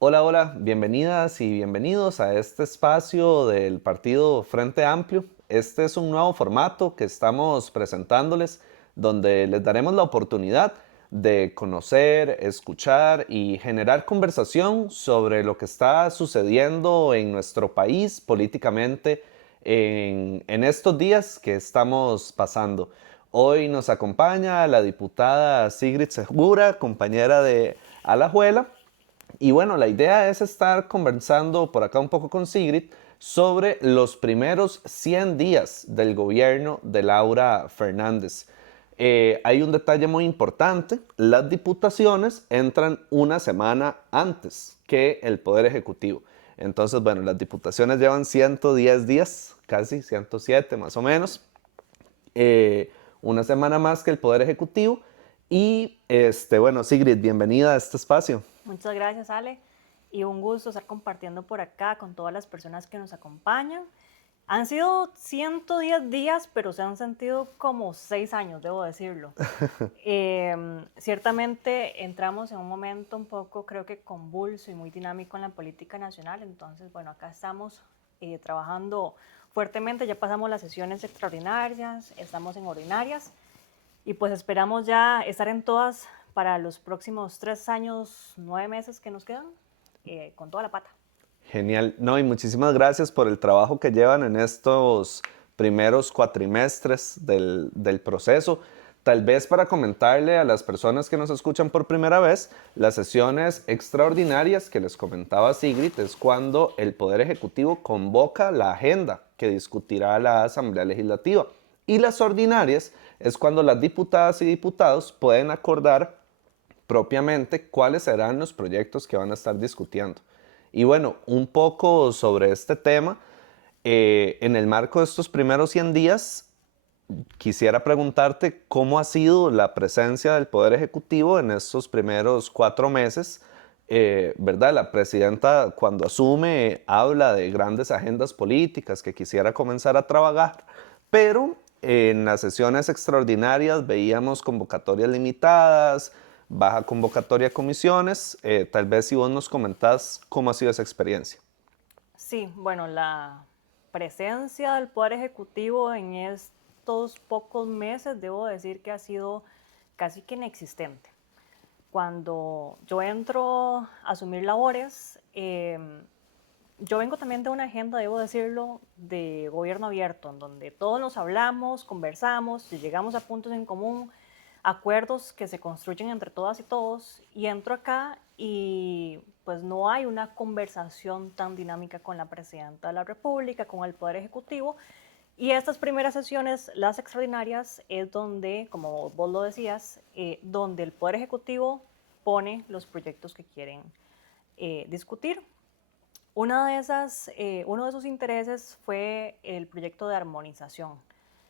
Hola, hola, bienvenidas y bienvenidos a este espacio del Partido Frente Amplio. Este es un nuevo formato que estamos presentándoles donde les daremos la oportunidad de conocer, escuchar y generar conversación sobre lo que está sucediendo en nuestro país políticamente en estos días que estamos pasando. Hoy nos acompaña la diputada Sigrid Segura, compañera de Alajuela, y bueno, la idea es estar conversando por acá un poco con Sigrid sobre los primeros 100 días del gobierno de Laura Fernández. Hay un detalle muy importante, las diputaciones entran una semana antes que el Poder Ejecutivo. Entonces, bueno, las diputaciones llevan 110 días, casi 107 más o menos, eh, una semana más que el Poder Ejecutivo. Y bueno, Sigrid, bienvenida a este espacio. Muchas gracias, Ale, y un gusto estar compartiendo por acá con todas las personas que nos acompañan. Han sido 110 días, pero se han sentido como 6 años, debo decirlo. Ciertamente entramos en un momento un poco, creo que convulso y muy dinámico en la política nacional, entonces, bueno, acá estamos trabajando fuertemente, ya pasamos las sesiones extraordinarias, estamos en ordinarias y pues esperamos ya estar en todas para los próximos 3 años, 9 meses que nos quedan, con toda la pata. Genial. No, y muchísimas gracias por el trabajo que llevan en estos primeros cuatrimestres del proceso. Tal vez para comentarle a las personas que nos escuchan por primera vez, las sesiones extraordinarias que les comentaba Sigrid es cuando el Poder Ejecutivo convoca la agenda que discutirá la Asamblea Legislativa. Y las ordinarias es cuando las diputadas y diputados pueden acordar propiamente cuáles serán los proyectos que van a estar discutiendo. Y bueno, un poco sobre este tema, en el marco de estos primeros 100 días, quisiera preguntarte cómo ha sido la presencia del Poder Ejecutivo en estos primeros 4 meses. ¿Verdad? La presidenta cuando asume habla de grandes agendas políticas que quisiera comenzar a trabajar, pero en las sesiones extraordinarias veíamos convocatorias limitadas, baja convocatoria a comisiones. Tal vez si vos nos comentás cómo ha sido esa experiencia. Sí, bueno, la presencia del Poder Ejecutivo en estos pocos meses, debo decir que ha sido casi que inexistente. Cuando yo entro a asumir labores, yo vengo también de una agenda, debo decirlo, de gobierno abierto, en donde todos nos hablamos, conversamos, llegamos a puntos en común, acuerdos que se construyen entre todas y todos, y entro acá y pues no hay una conversación tan dinámica con la presidenta de la República, con el Poder Ejecutivo, y estas primeras sesiones, las extraordinarias, es donde, como vos lo decías, donde el Poder Ejecutivo pone los proyectos que quieren discutir. Uno de esos intereses fue el proyecto de armonización,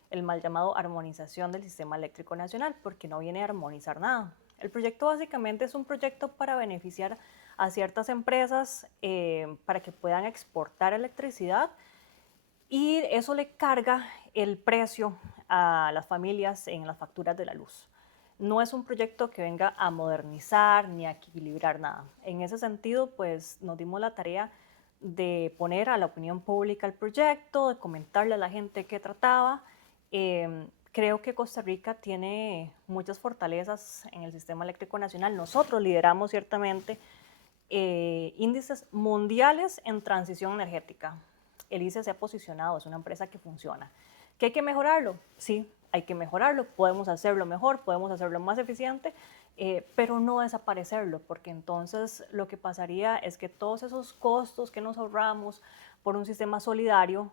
el mal llamado armonización del sistema eléctrico nacional, porque no viene a armonizar nada. El proyecto básicamente es un proyecto para beneficiar a ciertas empresas para que puedan exportar electricidad y eso le carga el precio a las familias en las facturas de la luz. No es un proyecto que venga a modernizar ni a equilibrar nada. En ese sentido, pues nos dimos la tarea de poner a la opinión pública el proyecto, de comentarle a la gente qué trataba. Creo que Costa Rica tiene muchas fortalezas en el sistema eléctrico nacional. Nosotros lideramos ciertamente índices mundiales en transición energética. El ICE se ha posicionado, es una empresa que funciona. ¿Que hay que mejorarlo? Sí, hay que mejorarlo, podemos hacerlo mejor, podemos hacerlo más eficiente, pero no desaparecerlo, porque entonces lo que pasaría es que todos esos costos que nos ahorramos por un sistema solidario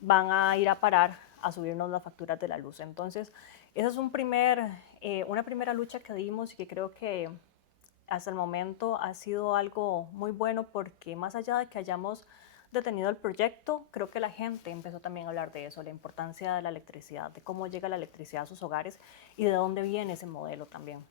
van a ir a parar a subirnos las facturas de la luz. Entonces, esa es una primera lucha que dimos y que creo que hasta el momento ha sido algo muy bueno porque más allá de que hayamos detenido el proyecto, creo que la gente empezó también a hablar de eso, la importancia de la electricidad, de cómo llega la electricidad a sus hogares y de dónde viene ese modelo también.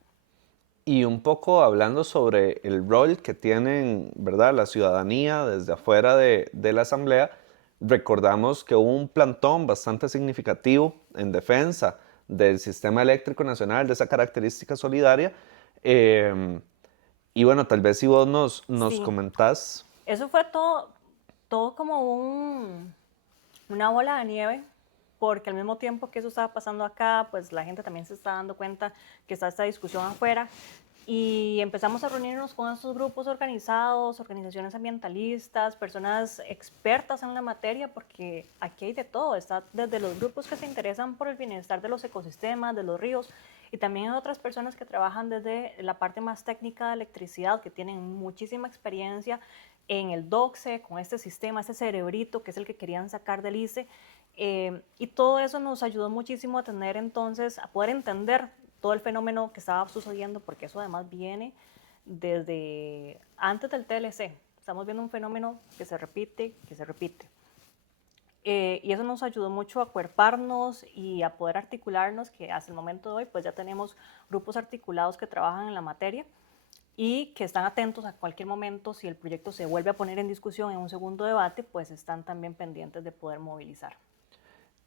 Y un poco hablando sobre el rol que tienen, ¿verdad?, la ciudadanía desde afuera de la Asamblea, recordamos que hubo un plantón bastante significativo en defensa del sistema eléctrico nacional, de esa característica solidaria, eh, Y bueno, tal vez si vos nos Sí, comentás. eso fue todo como una bola de nieve, porque al mismo tiempo que eso estaba pasando acá, pues la gente también se está dando cuenta que está esta discusión afuera y empezamos a reunirnos con estos grupos organizados, organizaciones ambientalistas, personas expertas en la materia, porque aquí hay de todo, está desde los grupos que se interesan por el bienestar de los ecosistemas, de los ríos, y también hay otras personas que trabajan desde la parte más técnica de electricidad, que tienen muchísima experiencia en el DOCSE, con este sistema, este cerebrito que es el que querían sacar del ICE. Y todo eso nos ayudó muchísimo a tener entonces, a poder entender todo el fenómeno que estaba sucediendo, porque eso además viene desde antes del TLC. Estamos viendo un fenómeno que se repite, que se repite. Y eso nos ayudó mucho a acuerparnos y a poder articularnos, que hasta el momento de hoy pues ya tenemos grupos articulados que trabajan en la materia y que están atentos a cualquier momento, si el proyecto se vuelve a poner en discusión en un segundo debate, pues están también pendientes de poder movilizar.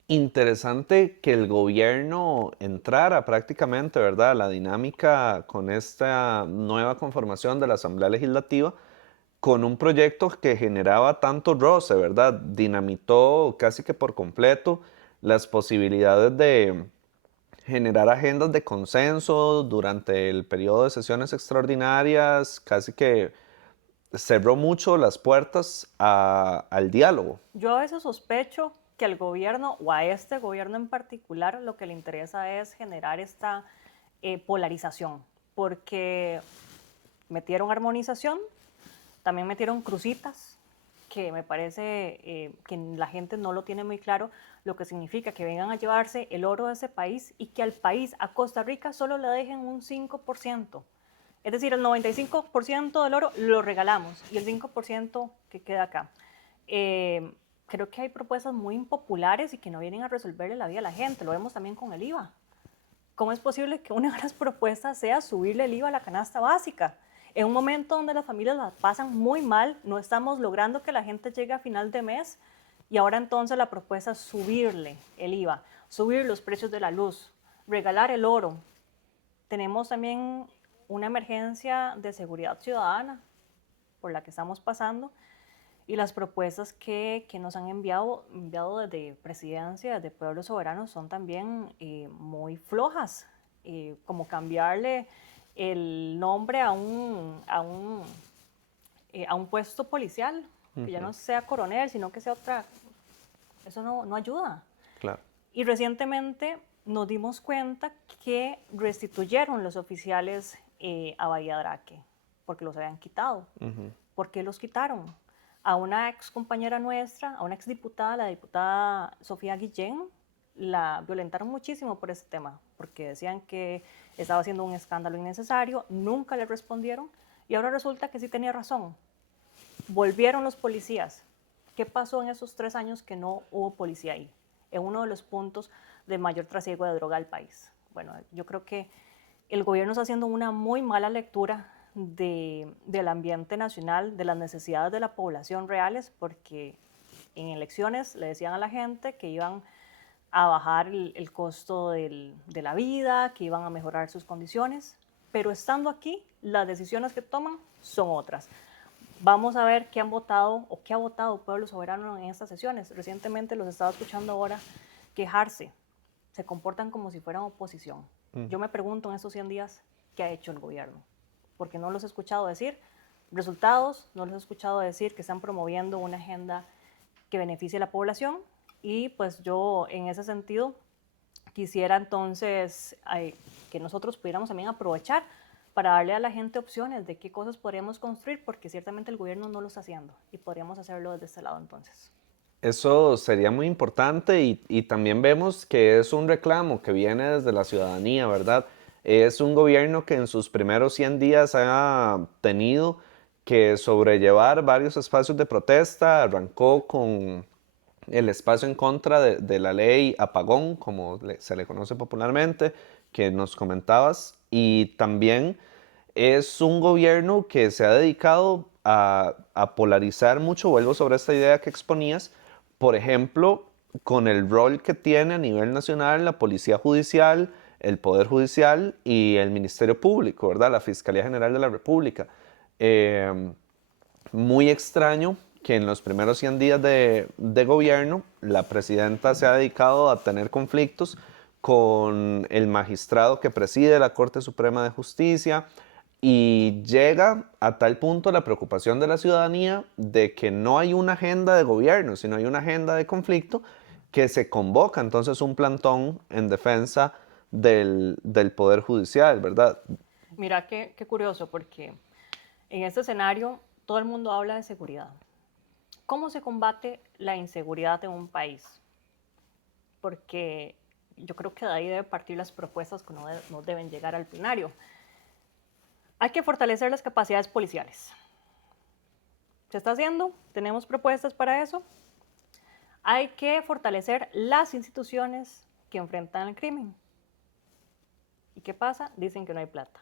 Interesante que el gobierno entrara prácticamente, ¿verdad?, a la dinámica con esta nueva conformación de la Asamblea Legislativa, con un proyecto que generaba tanto roce, ¿verdad? Dinamitó casi que por completo las posibilidades de generar agendas de consenso durante el periodo de sesiones extraordinarias, casi que cerró mucho las puertas al diálogo. Yo a veces sospecho que al gobierno o a este gobierno en particular lo que le interesa es generar esta polarización, porque metieron armonización, también metieron crucitas, que me parece que la gente no lo tiene muy claro lo que significa que vengan a llevarse el oro de ese país y que al país, a Costa Rica, solo le dejen un 5%. Es decir, el 95% del oro lo regalamos y el 5% que queda acá. Creo que hay propuestas muy impopulares y que no vienen a resolverle la vida a la gente. Lo vemos también con el IVA. ¿Cómo es posible que una de las propuestas sea subirle el IVA a la canasta básica? En un momento donde las familias la pasan muy mal, no estamos logrando que la gente llegue a final de mes y ahora entonces la propuesta es subirle el IVA, subir los precios de la luz, regalar el oro. Tenemos también una emergencia de seguridad ciudadana por la que estamos pasando y las propuestas que nos han enviado desde Presidencia, desde Pueblos Soberanos, son también muy flojas, como cambiarle el nombre a un puesto policial, que ya no sea coronel, sino que sea otra. Eso no ayuda. Claro. Y recientemente nos dimos cuenta que restituyeron los oficiales a Bahía Draque, porque los habían quitado. ¿Por qué los quitaron? A una ex compañera nuestra, a una ex diputada, la diputada Sofía Guillén, la violentaron muchísimo por ese tema, porque decían que estaba haciendo un escándalo innecesario, nunca le respondieron y ahora resulta que sí tenía razón. Volvieron los policías. ¿Qué pasó en esos 3 años que no hubo policía ahí? En uno de los puntos de mayor trasiego de droga al país. Bueno, yo creo que el gobierno está haciendo una muy mala lectura del ambiente nacional, de las necesidades de la población reales, porque en elecciones le decían a la gente que iban a bajar el costo de la vida, que iban a mejorar sus condiciones, pero estando aquí, las decisiones que toman son otras. Vamos a ver qué han votado o qué ha votado Pueblo Soberano en estas sesiones. Recientemente los estaba escuchando ahora quejarse, se comportan como si fueran oposición. Yo me pregunto en estos 100 días qué ha hecho el gobierno, porque no los he escuchado decir resultados, no los he escuchado decir que están promoviendo una agenda que beneficie a la población y pues yo en ese sentido quisiera entonces que nosotros pudiéramos también aprovechar para darle a la gente opciones de qué cosas podríamos construir, porque ciertamente el gobierno no lo está haciendo y podríamos hacerlo desde este lado entonces. Eso sería muy importante y también vemos que es un reclamo que viene desde la ciudadanía, ¿verdad? Es un gobierno que en sus primeros 100 días ha tenido que sobrellevar varios espacios de protesta. Arrancó con el espacio en contra de la ley Apagón, como se le conoce popularmente, que nos comentabas, y también es un gobierno que se ha dedicado a polarizar mucho. Vuelvo sobre esta idea que exponías, por ejemplo, con el rol que tiene a nivel nacional la policía judicial el Poder Judicial y el Ministerio Público, ¿verdad? La Fiscalía General de la República. Muy extraño que en los primeros 100 días de gobierno la presidenta se ha dedicado a tener conflictos con el magistrado que preside la Corte Suprema de Justicia y llega a tal punto la preocupación de la ciudadanía de que no hay una agenda de gobierno, sino hay una agenda de conflicto que se convoca entonces un plantón en defensa del Poder Judicial, ¿verdad? Mira qué curioso, porque en este escenario todo el mundo habla de seguridad. ¿Cómo se combate la inseguridad en un país? Porque yo creo que de ahí deben partir las propuestas que no deben llegar al plenario. Hay que fortalecer las capacidades policiales. ¿Se está haciendo? ¿Tenemos propuestas para eso? Hay que fortalecer las instituciones que enfrentan el crimen. ¿Y qué pasa? Dicen que no hay plata.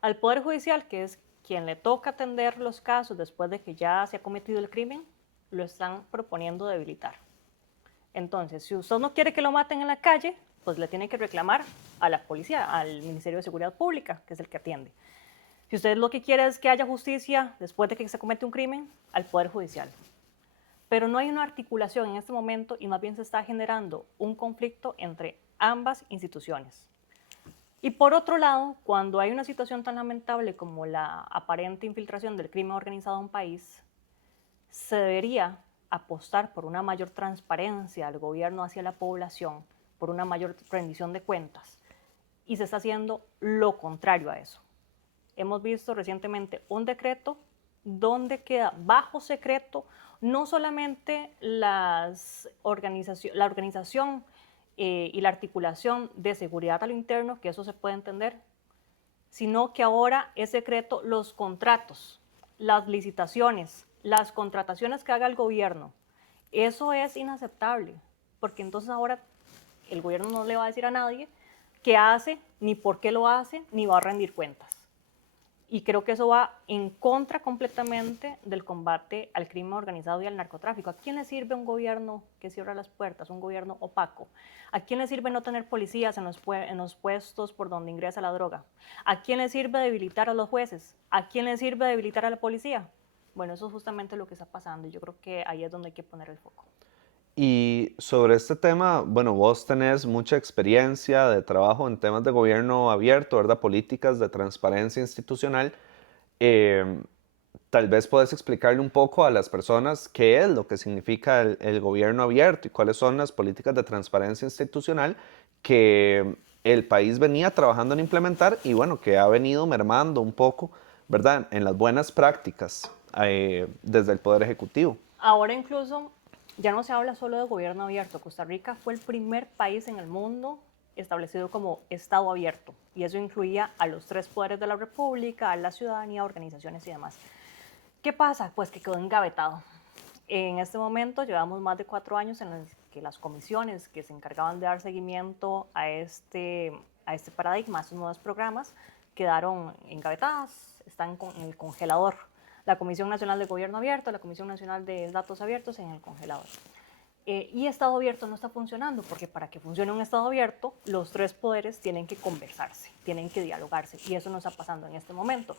Al Poder Judicial, que es quien le toca atender los casos después de que ya se ha cometido el crimen, lo están proponiendo debilitar. Entonces, si usted no quiere que lo maten en la calle, pues le tiene que reclamar a la policía, al Ministerio de Seguridad Pública, que es el que atiende. Si usted lo que quiere es que haya justicia después de que se comete un crimen, al Poder Judicial. Pero no hay una articulación en este momento y más bien se está generando un conflicto entre ambas instituciones. Y por otro lado, cuando hay una situación tan lamentable como la aparente infiltración del crimen organizado en un país, se debería apostar por una mayor transparencia del gobierno hacia la población, por una mayor rendición de cuentas. Y se está haciendo lo contrario a eso. Hemos visto recientemente un decreto donde queda bajo secreto no solamente la organización y la articulación de seguridad a lo interno, que eso se puede entender, sino que ahora es secreto los contratos, las licitaciones, las contrataciones que haga el gobierno. Eso es inaceptable, porque entonces ahora el gobierno no le va a decir a nadie qué hace, ni por qué lo hace, ni va a rendir cuentas. Y creo que eso va en contra completamente del combate al crimen organizado y al narcotráfico. ¿A quién le sirve un gobierno que cierra las puertas, un gobierno opaco? ¿A quién le sirve no tener policías en los puestos por donde ingresa la droga? ¿A quién le sirve debilitar a los jueces? ¿A quién le sirve debilitar a la policía? Bueno, eso es justamente lo que está pasando y yo creo que ahí es donde hay que poner el foco. Y sobre este tema, bueno, vos tenés mucha experiencia de trabajo en temas de gobierno abierto, ¿verdad? Políticas de transparencia institucional. Eh, Tal vez puedes explicarle un poco a las personas qué es lo que significa el gobierno abierto y cuáles son las políticas de transparencia institucional que el país venía trabajando en implementar y bueno, que ha venido mermando un poco, ¿verdad? En las buenas prácticas desde el Poder Ejecutivo. Ahora incluso ya no se habla solo de gobierno abierto. Costa Rica fue el primer país en el mundo establecido como Estado abierto y eso incluía a los tres poderes de la República, a la ciudadanía, organizaciones y demás. ¿Qué pasa? Pues que quedó engavetado. En este momento llevamos más de 4 años en los que las comisiones que se encargaban de dar seguimiento a este paradigma, a estos nuevos programas, quedaron engavetadas, están en el congelador. La Comisión Nacional de Gobierno Abierto, la Comisión Nacional de Datos Abiertos en el congelador. Y Estado abierto no está funcionando, porque para que funcione un Estado abierto, los tres poderes tienen que conversarse, tienen que dialogarse, y eso no está pasando en este momento.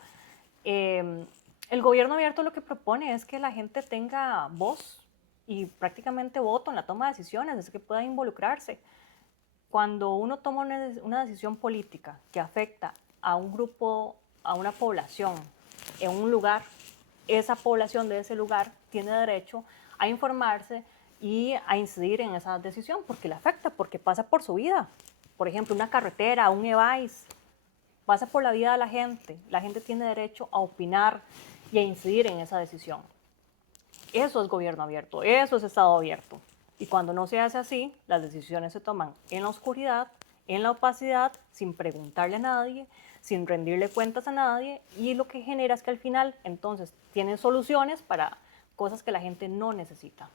El gobierno abierto lo que propone es que la gente tenga voz y prácticamente voto en la toma de decisiones, es que pueda involucrarse. Cuando uno toma una decisión política que afecta a un grupo, a una población en un lugar, esa población de ese lugar tiene derecho a informarse y a incidir en esa decisión porque le afecta, porque pasa por su vida. Por ejemplo, una carretera, un e-bike, pasa por la vida de la gente tiene derecho a opinar y a incidir en esa decisión. Eso es gobierno abierto, eso es Estado abierto. Y cuando no se hace así, las decisiones se toman en la oscuridad, en la opacidad, sin preguntarle a nadie, sin rendirle cuentas a nadie, y lo que genera es que al final, entonces, tienen soluciones para cosas que la gente no necesita.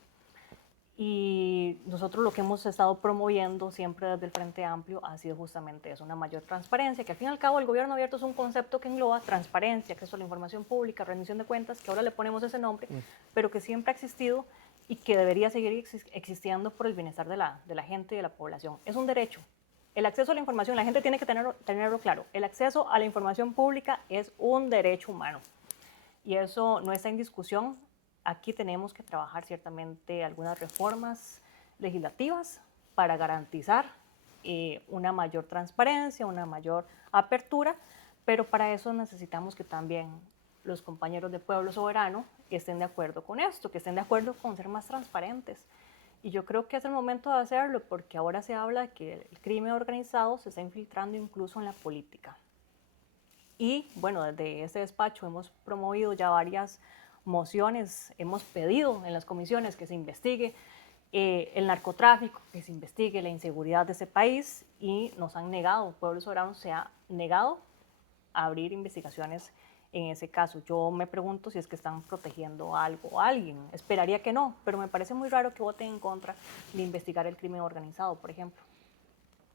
Y nosotros lo que hemos estado promoviendo siempre desde el Frente Amplio ha sido justamente eso, una mayor transparencia, que al fin y al cabo el gobierno abierto es un concepto que engloba transparencia, acceso a la información pública, rendición de cuentas, que ahora le ponemos ese nombre, pero que siempre ha existido y que debería seguir existiendo por el bienestar de la gente y de la población. Es un derecho, El acceso a la información, la gente tiene que tenerlo claro, el acceso a la información pública es un derecho humano y eso no está en discusión. Aquí tenemos que trabajar ciertamente algunas reformas legislativas para garantizar una mayor transparencia, una mayor apertura, pero para eso necesitamos que también los compañeros de Pueblo Soberano estén de acuerdo con esto, que estén de acuerdo con ser más transparentes. Y yo creo que es el momento de hacerlo porque ahora se habla de que el crimen organizado se está infiltrando incluso en la política. Y bueno, desde este despacho hemos promovido ya varias mociones, hemos pedido en las comisiones que se investigue el narcotráfico, que se investigue la inseguridad de ese país y nos han negado, Pueblo Soberano se ha negado a abrir investigaciones en ese caso. Yo me pregunto si es que están protegiendo algo o a alguien. Esperaría que no, pero me parece muy raro que voten en contra de investigar el crimen organizado, por ejemplo.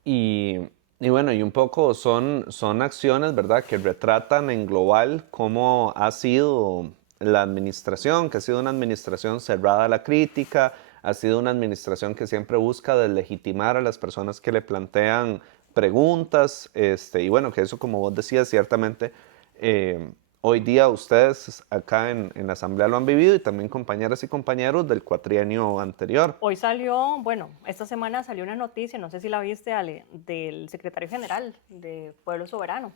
Y, y bueno, y un poco son acciones, ¿verdad?, que retratan en global cómo ha sido la administración, que ha sido una administración cerrada a la crítica, ha sido una administración que siempre busca deslegitimar a las personas que le plantean preguntas, y bueno, que eso, como vos decías, ciertamente hoy día ustedes acá en la Asamblea lo han vivido y también compañeras y compañeros del cuatrienio anterior. Hoy salió, bueno, esta semana salió una noticia, no sé si la viste, Ale, del secretario general de Pueblo Soberano,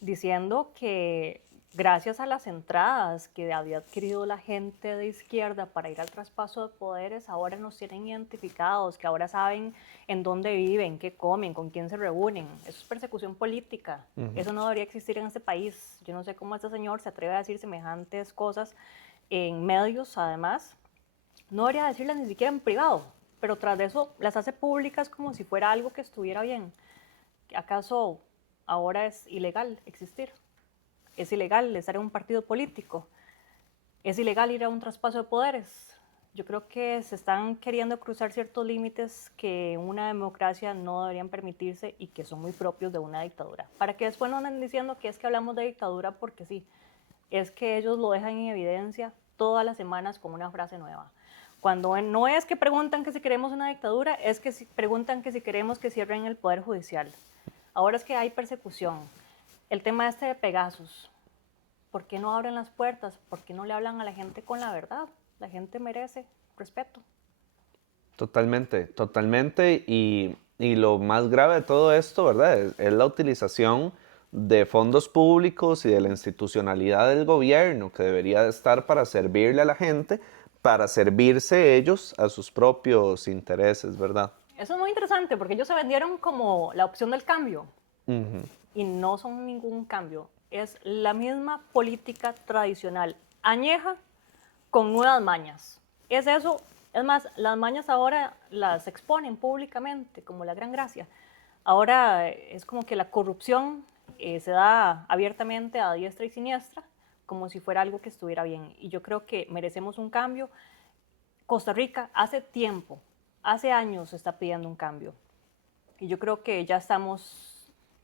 diciendo que gracias a las entradas que había adquirido la gente de izquierda para ir al traspaso de poderes, ahora nos tienen identificados, que ahora saben en dónde viven, qué comen, con quién se reúnen. Eso es persecución política. Eso no debería existir en este país. Yo no sé cómo este señor se atreve a decir semejantes cosas en medios, además. No debería decirlas ni siquiera en privado, pero tras de eso las hace públicas como si fuera algo que estuviera bien. ¿Acaso ahora es ilegal existir? Es ilegal estar en un partido político, es ilegal ir a un traspaso de poderes. Yo creo que se están queriendo cruzar ciertos límites que en una democracia no deberían permitirse y que son muy propios de una dictadura. Para que después no anden diciendo que es que hablamos de dictadura porque sí, es que ellos lo dejan en evidencia todas las semanas con una frase nueva. Cuando no es que preguntan que si queremos una dictadura, es que preguntan que si queremos que cierren el Poder Judicial. Ahora es que hay persecución. El tema este de Pegasus, ¿por qué no abren las puertas? ¿Por qué no le hablan a la gente con la verdad? La gente merece respeto. Totalmente, totalmente. Y lo más grave de todo esto, ¿verdad? Es la utilización de fondos públicos y de la institucionalidad del gobierno, que debería de estar para servirle a la gente, para servirse ellos a sus propios intereses, ¿verdad? Eso es muy interesante porque ellos se vendieron como la opción del cambio. Y no son ningún cambio. Es la misma política tradicional, añeja con nuevas mañas. Es eso, es más, las mañas ahora las exponen públicamente como la gran gracia. Ahora es como que la corrupción se da abiertamente a diestra y siniestra, como si fuera algo que estuviera bien. Y yo creo que merecemos un cambio. Costa Rica hace tiempo, hace años está pidiendo un cambio. Y yo creo que ya estamos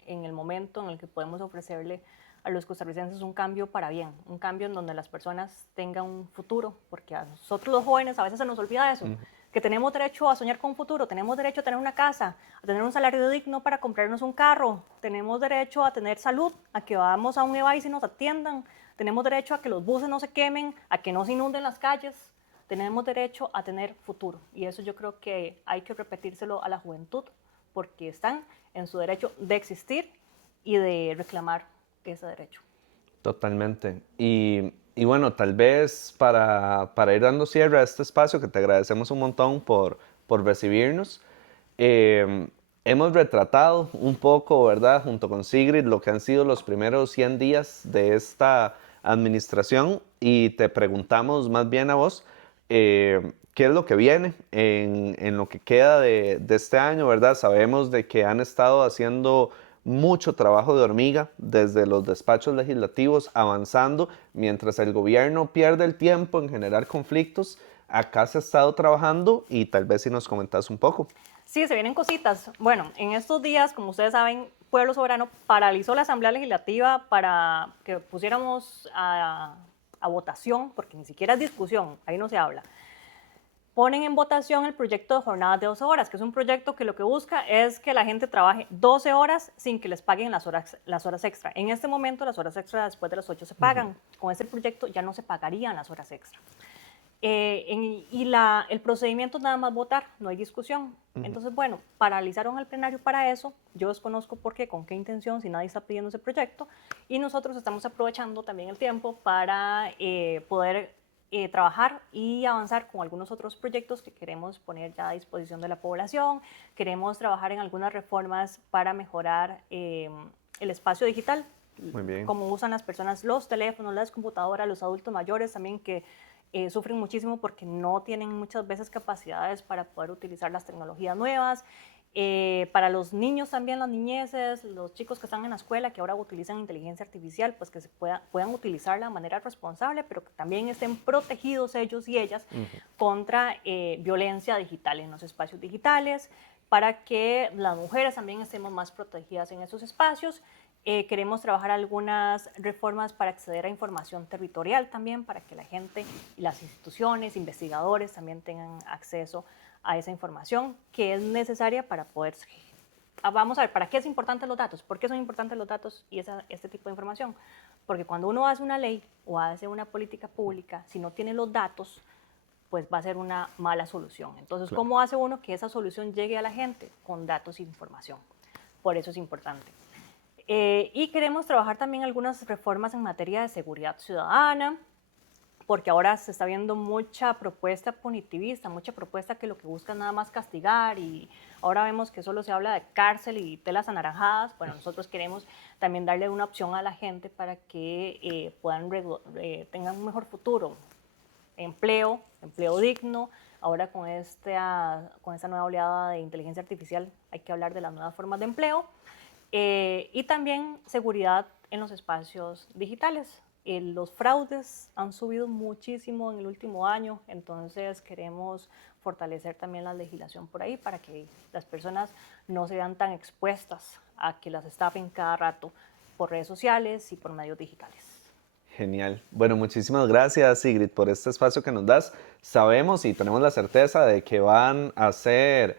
en el momento en el que podemos ofrecerle a los costarricenses un cambio para bien, un cambio en donde las personas tengan un futuro, porque a nosotros los jóvenes a veces se nos olvida eso, que tenemos derecho a soñar con un futuro, tenemos derecho a tener una casa, a tener un salario digno para comprarnos un carro, tenemos derecho a tener salud, a que vamos a un EVAIS y nos atiendan, tenemos derecho a que los buses no se quemen, a que no se inunden las calles, tenemos derecho a tener futuro. Y eso yo creo que hay que repetírselo a la juventud, porque están en su derecho de existir y de reclamar ese derecho. Totalmente. Y bueno, tal vez para ir dando cierre a este espacio, que te agradecemos un montón por recibirnos, hemos retratado un poco, ¿verdad?, junto con Sigrid, lo que han sido los primeros 100 días de esta administración y te preguntamos más bien a vos, ¿qué es lo que viene en lo que queda de este año, ¿verdad? Sabemos de que han estado haciendo mucho trabajo de hormiga desde los despachos legislativos, avanzando, mientras el gobierno pierde el tiempo en generar conflictos. Acá se ha estado trabajando y tal vez si nos comentas un poco. Sí, se vienen cositas. Bueno, en estos días, como ustedes saben, Pueblo Soberano paralizó la Asamblea Legislativa para que pusiéramos a votación, porque ni siquiera es discusión, ahí no se habla, ponen en votación el proyecto de jornadas de 12 horas, que es un proyecto que lo que busca es que la gente trabaje 12 horas sin que les paguen las horas extra. En este momento las horas extra después de las 8 se pagan. Con este proyecto ya no se pagarían las horas extra. El procedimiento es nada más votar, no hay discusión. Entonces, bueno, paralizaron el plenario para eso. Yo desconozco por qué, con qué intención, si nadie está pidiendo ese proyecto. Y nosotros estamos aprovechando también el tiempo para poder trabajar y avanzar con algunos otros proyectos que queremos poner ya a disposición de la población. Queremos trabajar en algunas reformas para mejorar el espacio digital. Muy bien. Cómo usan las personas los teléfonos, las computadoras, los adultos mayores también que sufren muchísimo porque no tienen muchas veces capacidades para poder utilizar las tecnologías nuevas. Para los niños también, las niñeces, los chicos que están en la escuela que ahora utilizan inteligencia artificial, pues que puedan utilizarla de manera responsable, pero que también estén protegidos ellos y ellas contra violencia digital en los espacios digitales, para que las mujeres también estemos más protegidas en esos espacios. Queremos trabajar algunas reformas para acceder a información territorial también, para que la gente y las instituciones, investigadores también tengan acceso a esa información que es necesaria para poder... Vamos a ver, ¿para qué es importante los datos? ¿Por qué son importantes los datos y este tipo de información? Porque cuando uno hace una ley o hace una política pública, si no tiene los datos, pues va a ser una mala solución. Entonces, Claro. ¿cómo hace uno que esa solución llegue a la gente? Con datos e información. Por eso es importante. Y queremos trabajar también algunas reformas en materia de seguridad ciudadana, porque ahora se está viendo mucha propuesta punitivista, mucha propuesta que lo que busca es nada más castigar, y ahora vemos que solo se habla de cárcel y telas anaranjadas. Bueno, nosotros queremos también darle una opción a la gente para que tengan un mejor futuro, empleo digno. Ahora con esta nueva oleada de inteligencia artificial hay que hablar de las nuevas formas de empleo. Y también seguridad en los espacios digitales. Los fraudes han subido muchísimo en el último año, entonces queremos fortalecer también la legislación por ahí para que las personas no se vean tan expuestas a que las estafen cada rato por redes sociales y por medios digitales. Genial. Bueno, muchísimas gracias, Sigrid, por este espacio que nos das. Sabemos y tenemos la certeza de que van a ser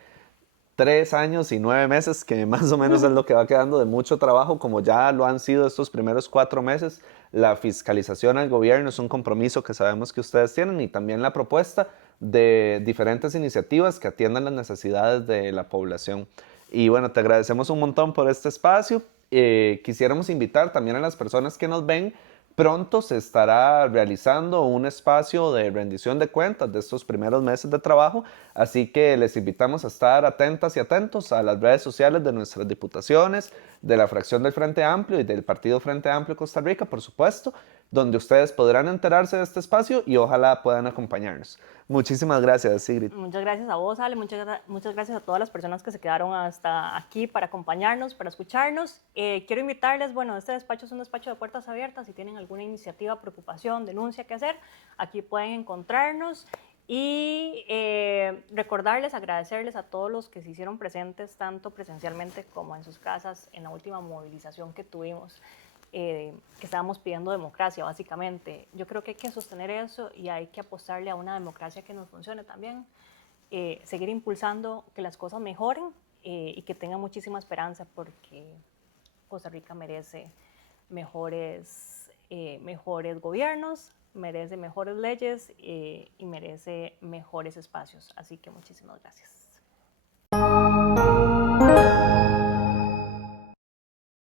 3 años y 9 meses, que más o menos es lo que va quedando de mucho trabajo, como ya lo han sido estos primeros 4 meses. La fiscalización al gobierno es un compromiso que sabemos que ustedes tienen, y también la propuesta de diferentes iniciativas que atiendan las necesidades de la población. Y bueno, te agradecemos un montón por este espacio. Quisiéramos invitar también a las personas que nos ven. Pronto se estará realizando un espacio de rendición de cuentas de estos primeros meses de trabajo, así que les invitamos a estar atentas y atentos a las redes sociales de nuestras diputaciones, de la fracción del Frente Amplio y del Partido Frente Amplio Costa Rica, por supuesto, donde ustedes podrán enterarse de este espacio y ojalá puedan acompañarnos. Muchísimas gracias, Sigrid. Muchas gracias a vos, Ale. Muchas gracias a todas las personas que se quedaron hasta aquí para acompañarnos, para escucharnos. Quiero invitarles, bueno, este despacho es un despacho de puertas abiertas. Si tienen alguna iniciativa, preocupación, denuncia que hacer, aquí pueden encontrarnos. Y recordarles, agradecerles a todos los que se hicieron presentes, tanto presencialmente como en sus casas, en la última movilización que tuvimos. Que estábamos pidiendo democracia, básicamente. Yo creo que hay que sostener eso y hay que apostarle a una democracia que nos funcione también. Seguir impulsando que las cosas mejoren y que tengan muchísima esperanza, porque Costa Rica merece mejores gobiernos, merece mejores leyes y merece mejores espacios. Así que muchísimas gracias.